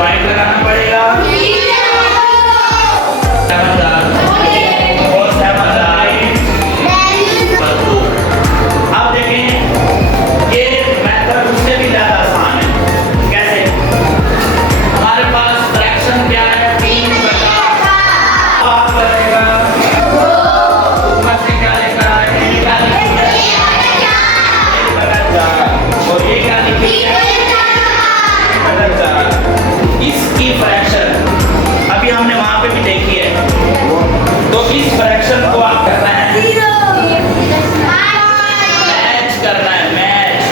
Point लगाना पड़ेगा। अब देखें, ये मेथड उससे भी ज्यादा आसान है। कैसे? हमारे पास फ्रैक्शन क्या है? 3 बटा हाफ बचेगा। ऊपर से क्या लेकर आए? और ये क्या लिखिए? इसकी फ्रैक्शन अभी हमने वहां पे भी देखी है। तो इस फ्रैक्शन को आप करना है, मैच करना है। मैच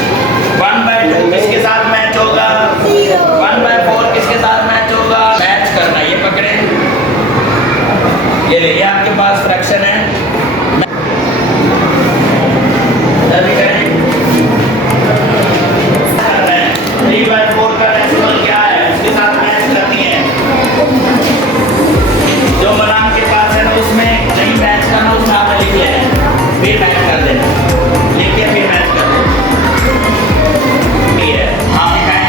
1/2 किसके साथ मैच होगा? 1/4 किसके साथ मैच होगा? मैच करना है। ये पकड़े, ये देखिए आपके पास फ्रैक्शन है। जल्दी करें। 3/4 का डेसिमल क्या है? उसके साथ मैच करनी है। जो मनाम के पास है ना, उसमें नहीं मैच करना, उसमें आपने लिख लेना है, फिर मैच कर देना, लिख के फिर मैच कर देना। ठीक है, हाँ लिखाएं।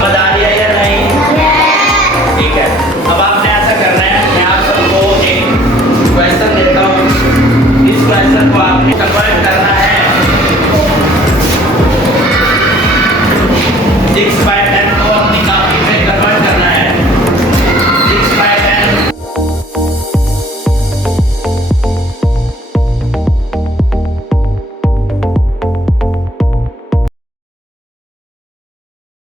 बता दिया या नहीं? ठीक है, अब आपने ऐसा करना है। मैं आप सबको एक क्वेश्चन देता हूँ। इस क्वेश्चन को आपने कन्वर्ट करना